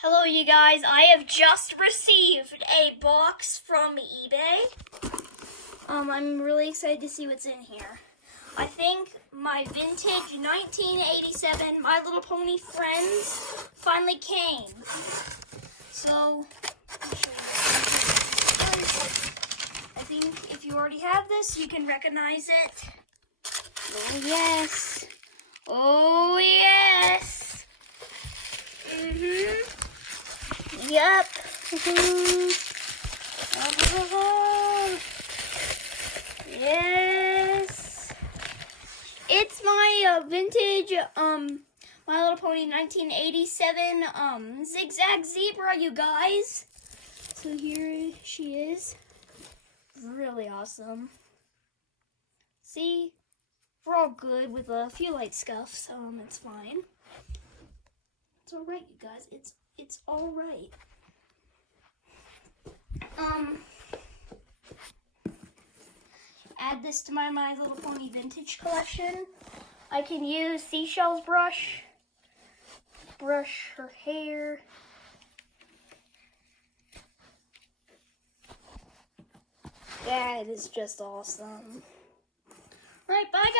Hello you guys, I have just received a box from eBay. I'm really excited to see what's in here. I think my vintage 1987 My Little Pony friends finally came. So, I'll show you what I think if you already have this, you can recognize it. Oh yes. Oh yes. Yep. Yes. It's my vintage My Little Pony 1987 zigzag zebra, you guys. So here she is. Really awesome. See, we're all good with a few light scuffs. It's fine. It's all right, you guys. It's all right. Add this to my My Little Pony vintage collection. I can use Seashell's brush her hair. That is just awesome. All right, bye guys.